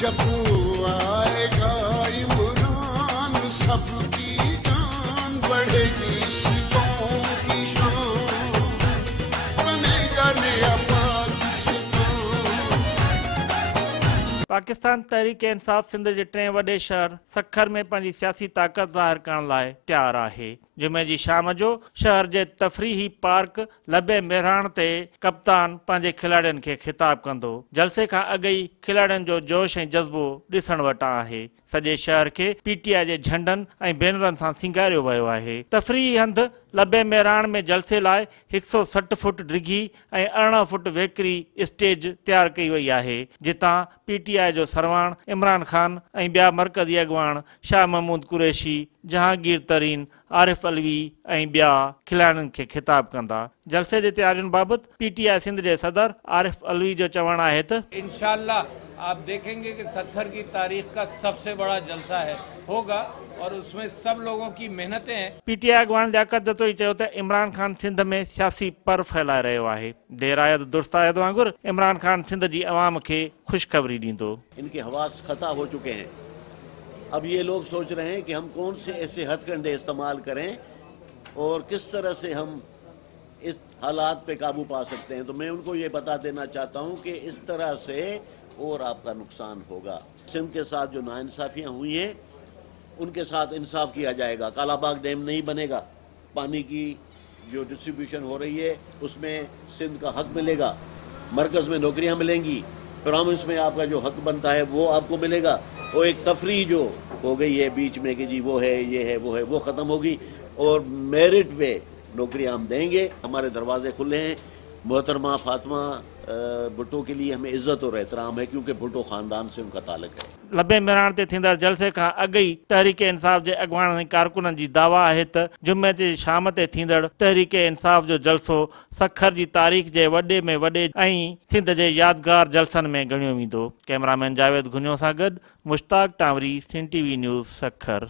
जब आएगा इमरान सबकी जान बढ़ेगी, इस कौम की शान बनेगा नया पाकिस्तान। पाकिस्तान तहरीक इंसाफ सिंध जे टे वॾे शहर सखर में पंहिंजी सियासी ताक़त ज़ाहिर करण लाइ तयारु आहे। जुमे जी शाम जो शहर जे तफ़रीही पार्क लबे मेहरान ते कप्तान पंहिंजे खिलाड़ियुनि खे ख़िताब कंदो। जलसे खां अॻु ई खिलाड़ियुनि जो जोश ऐं जज़्बो ॾिसण वटां आहे। सॼे शहर खे PTI जे झंडनि ऐं बैनरनि सां सिंगारियो वियो आहे। तफ़रीही हंधि लबे मेहरान में जलसे लाइ 160 फुट डिघी ऐं 18 फुट वेकरी स्टेज तयारु कई वई आहे, जितां PTI जो सरवाण इमरान ख़ान ऐं ॿिया मरकज़ी अॻवान शाह महमूद कुरैशी, जहांगीर तरीन, आरिफ अलवी ऐं ॿिया खिलाड़ियुनि खे ख़िताब कंदा। जलसे जी तयारियुनि बाबति PTI सिंध जे सदर आरिफ अलवी जो चवणु आहे त इंशाअल्लाह आप देखेंगे कि सत्तर की तारीख का सबसे बड़ा जलसा होगा और उसमें सब लोगों की मेहनतें हैं। PTI अॻवान लियाकत जतोई चयो त इमरान ख़ान सिंध में सियासी पर फैलाए रहियो आहे। देर आयत दुरुस्त आयत वांगुरु इमरान ख़ान सिंध जी अवाम खे ख़ुशख़बरी ॾींदो। इनके हवास खता हो चुके हैं। अब ये लोग सोच रहे हैं कि हम कौन से ऐसे हथकंडे इस्तेमाल करें और किस तरह से हम इस हालात पे काबू पा सकते हैं। तो मैं उनको ये बता देना चाहता हूँ कि इस तरह से और आपका नुकसान होगा। सिंध के साथ जो नाइंसाफियाँ हुई हैं उनके साथ इंसाफ किया जाएगा। कालाबाग डैम नहीं बनेगा, पानी की जो डिस्ट्रीब्यूशन हो रही है उसमें सिंध का हक मिलेगा, मरकज़ में नौकरियाँ मिलेंगी, प्रोविंस में आपका जो हक बनता है वो आपको मिलेगा। वो एक तफरी जो हो गई है बीच में कि जी वो है ये है वो है, वो ख़त्म होगी और मेरिट पे नौकरियाँ हम देंगे। हमारे दरवाजे खुले हैं। मोहतरमा फातिमा भुट्टो के लिए हमें इज्जत और एहतराम है क्योंकि भुट्टो ख़ानदान से उनका ताल्लुक है। लबे मेहरान ते थींदड़ जलसे खां अॻु ई तहरीक इंसाफ जे अॻवान ऐं कारकुननि जी दावा आहे त जुमे ते शाम ते थींदड़ तहरीक इंसाफ जो जलसो सखर जी तारीख़ जे वॾे में वॾे ऐं सिंध जे यादगार जलसनि में ॻणियो वेंदो। कैमरामैन जावेद घुनियो सां गॾु मुश्ताक टांवरी, सिंध TV न्यूज़ सखर।